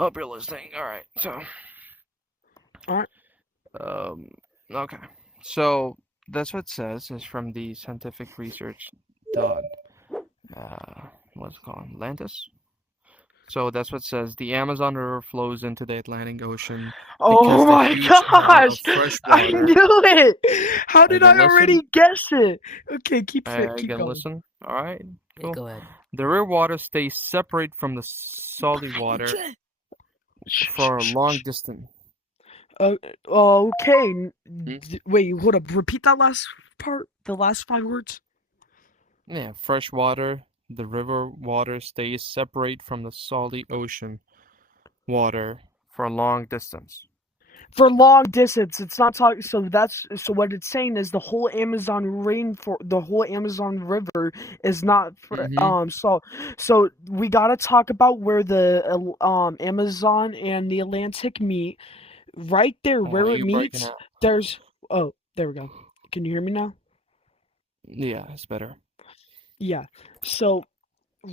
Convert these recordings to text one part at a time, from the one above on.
Hope you're listening. All right. So, All right. okay. So that's what it says. Is from the scientific research dot what's it called Atlantis. So that's what it says. The Amazon River flows into the Atlantic Ocean because Oh the my huge amount of gosh! fresh I water. knew it. How Are you did I gonna listen? already guess it? Okay, Are you keep gonna going. listen? All right. Yeah, Cool. go ahead. The river water stays separate from the salty water for a long Shh. distance. Uh, okay. Hmm? Wait, hold up. Repeat that last part. The last 5 words. Yeah, fresh water. The river water stays separate from the salty ocean water for a long distance. For long distance, it's not talking. So what it's saying is the whole Amazon River is not for Mm-hmm. So we gotta talk about where the Amazon and the Atlantic meet. Right there, Oh, where it you breaking meets, out. there's oh, there we go. Can you hear me now? Yeah, it's better. Yeah. So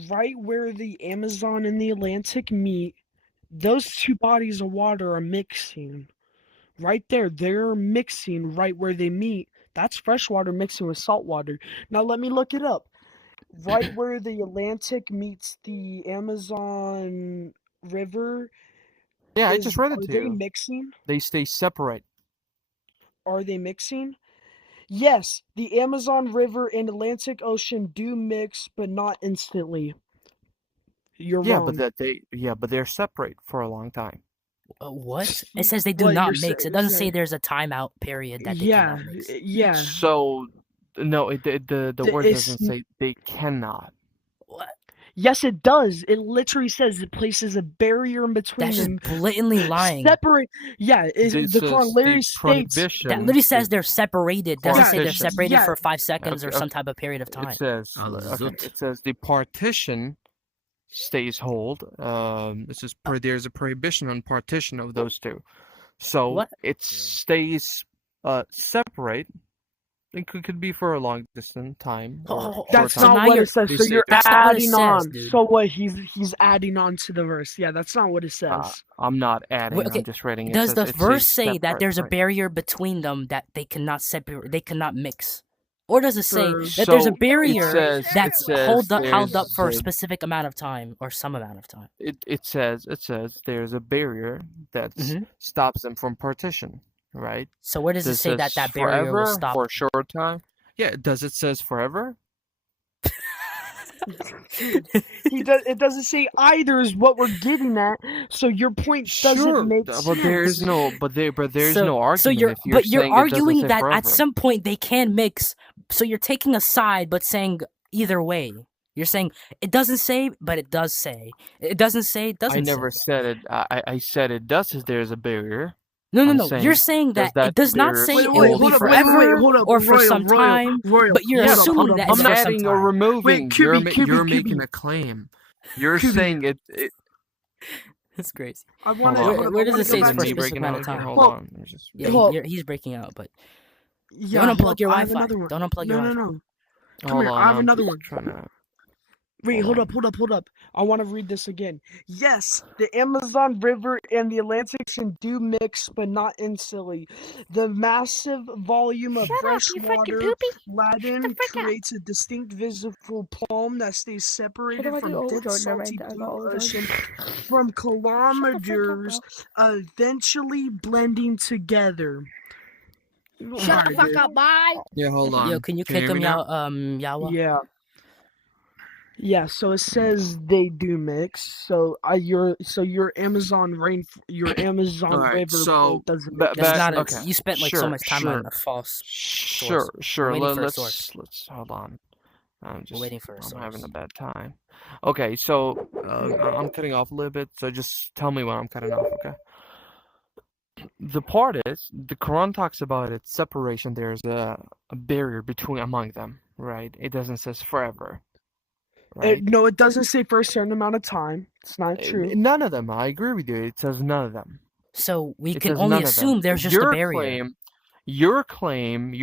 right where the Amazon and the Atlantic meet, those two bodies of water are mixing. Right there, they're mixing right where they meet. That's fresh water mixing with salt water. Now let me look it up. Right where the Atlantic meets the Amazon River Yeah, I just is read it are to they you. mixing? They stay separate. Are they mixing? Yes, the Amazon River and Atlantic Ocean do mix, but not instantly. You're Yeah, but wrong. they're separate for a long time. What? It says they do What not you're mix. It saying? doesn't say there's a timeout period that they Yeah, cannot mix. yeah. So, no, the word It's doesn't say they cannot. What? yes, it does. It literally says it places a barrier in between That's them. just blatantly lying. Separate. Yeah, This the is Quran the literally states. That prohibition. literally says is they're separated. Doesn't say they're partition. separated Yeah. for 5 seconds Okay, or some okay. type of period of It time. says Al-Zut. it says the partition stays hold. There's a prohibition on partition of those two. So What? it stays separate. It could be for a long distance time or Oh, short That's so time. not now what you're. it says. They So stay you're there. That's not what it adding says, on. dude. So what? He's adding on to the verse. Yeah, that's not what it says. I'm not adding. Wait, okay. I'm just reading. It Does says the it verse stays say that separate, there's a right? barrier between them that they cannot separate? They cannot mix, or does it say For that there's a So it barrier says that's held up there's for a specific amount of time or some amount of time? it says there's a barrier that Mhm. stops them from partition, right? So where does it Does say that this barrier will forever stop? for a short time? Yeah, does it says forever? It doesn't say either is what we're getting at. So your point doesn't Sure, make but sense. there's no So argument you're if you're saying it doesn't arguing say that forever. at some point they can mix. So you're taking a side, but saying either way. You're saying it doesn't say, but it does say. It doesn't say, it doesn't I never say. said it. I said it does as there's a barrier. No. I'm You're saying saying does that it does not barrier say Wait, it stay wait, will be hold up, forever hold up, or for Royal, some time, Royal, but you're Yes, assuming that I'm it's not for some adding or time. removing. Wait, You're Kuby, making a claim. You're Kuby. saying it. That's crazy. I want to. Hold on. Where does it say it's Is for a me specific breaking amount out of again? time? Hold Well, on. Let me just Yeah, Well, he's breaking out, but yeah, don't unplug your I have Wi-Fi. another one. Don't unplug your No, Wi-Fi. no. Come hold here, on. I have I'm another just one. trying to. Wait, Hold hold up. I want to read this again. Yes, the Amazon River and the Atlantic Ocean do mix, but not instantly. The massive volume of fresh water laden creates a distinct visible palm that stays separated from dense salty blue ocean from kilometers, eventually blending together. Shut the fuck up, bye. Yeah, hold on. Yo, can you you kick hear him me now? Yawa? Yeah. Yeah, so it says they do mix. So your Amazon your Amazon All right, River so doesn't ba- make That's ba- not. sense. A, okay. You spent like so Sure, much time sure. on a false Sure, source. sure. We're waiting for a source. Let's hold on. We're waiting for a I'm having a source. bad time. Okay, so I'm cutting off a little bit, so just tell me when I'm cutting off, okay? The part is, the Quran talks about its separation. There's a barrier among them, right? It doesn't say forever, right? No, it doesn't say for a certain amount of time. It's not true. None of them. I agree with you. It says none of them. So we It can says only none of them. assume there's just a barrier. Your claim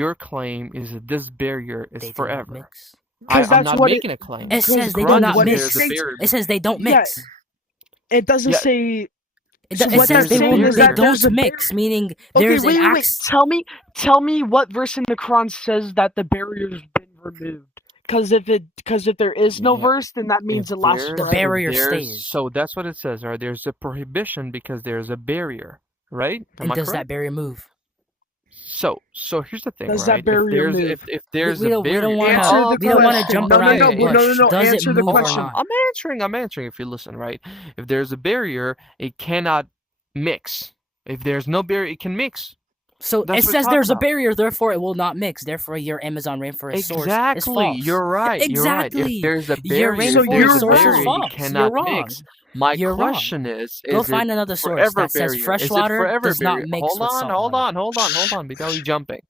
is that this barrier is They do not forever. mix. Because I'm that's not what making a claim. It says they do Quran not says mix. there's a barrier It says they don't Yeah, mix. it doesn't Yeah. say So what says they're saying is they that there's don't a mix, meaning Okay, there's wait, an wait, wait. Tell me what verse in the Quran says that the barrier's been removed. Because if there is no Yeah. verse, then that means it lasts The forever. barrier stays. So that's what it says, right? There's a prohibition because there's a barrier, right? Am And I does correct? that barrier move? So here's the thing, Does right? that barrier move? If there's We a don't barrier, wanna Answer the we don't wanna question. jump No, around no, the no, bush. no, no, no. Does it Answer the move or question. not? I'm answering if you listen, right? If there's a barrier, it cannot mix. If there's no barrier, it can mix. So That's it what says it's there's a talking barrier, therefore it will not mix. Therefore, your Amazon rainforest source is Exactly. false. You're right. You're right. Exactly. If there's a Your barrier, So if rainforest there's a you're source is barrier, wrong. you false. cannot You're wrong. mix. My You're question wrong. is Go it find another source forever that says barrier? fresh Is it water forever does not barrier? mix Hold with on, salt hold water. on. Without you jumping.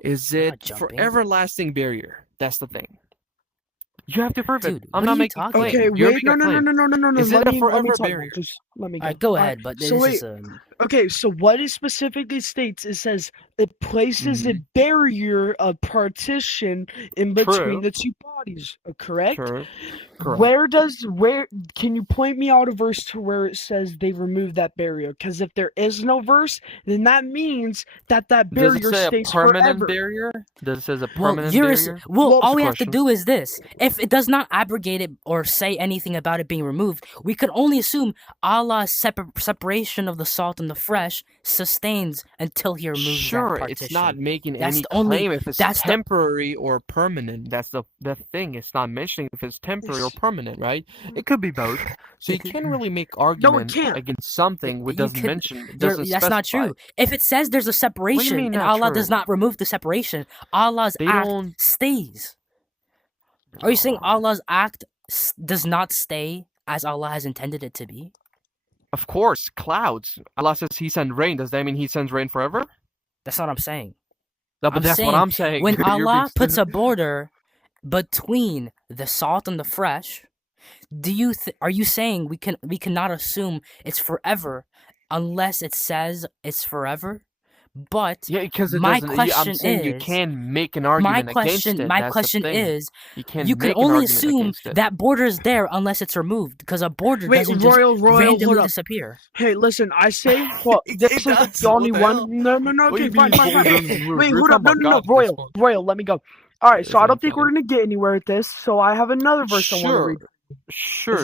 Is I'm it not jumping. everlasting barrier? That's the thing. You have to prove it. Dude, I'm what not are you making a talking claim. Okay, about? You're wait, no, making a no, no, claim. no, no, no, no, no. Is it Let a me forever talk. barrier? Just let me go. Alright, go Alright, ahead, but so this wait. is Okay, so what it specifically states, it says it places a barrier, a partition in between True. the two bodies. Correct? True. Correct. Where can you point me out a verse to where it says they removed that barrier? Because if there is no verse, then that means that Does it barrier say a stays permanent forever. barrier? Does it say a well, permanent you're barrier? Well, all we That's a have to question. do is this. If it does not abrogate it or say anything about it being removed, we can only assume Allah's separation of the salt and the fresh sustains until He removes that Sure, partition. it's not making That's any the only- claim if it's that's the- temporary or permanent. That's the thing. It's not mentioning if it's temporary or permanent, right? It could be both. So you can't really make argument can't. against something which You doesn't could- mention. There- Doesn't that's not specify. true. If it says there's a separation mean and not Allah true? does not remove the separation, Allah's They act don't- stays. Are you saying Allah's act does not stay as Allah has intended it to be? Of course, clouds. Allah says He sends rain. Does that mean He sends rain forever? That's not what I'm saying. No, but I'm that's what saying I'm saying. When You're being Allah puts a stupid. border between the salt and the fresh, are you saying we cannot assume it's forever unless it says it's forever? But Yeah, because it my doesn't. question I'm saying you is- can't make an argument against it. my That's the question thing. is, you can't you can make an only argument assume against it. that border is there unless it's removed, because a border Wait, doesn't just Royal, hold randomly up. disappear. Hey, listen, I say, well, this is does. the only What the one. hell? No, What do okay, you fine, mean fine, border fine. doesn't move? Wait, We're hold up, talking no, about God with this one. Royal, let me go. All right, so I Isn't don't think we're funny. gonna get anywhere with this, so I have another verse I want to read. Sure.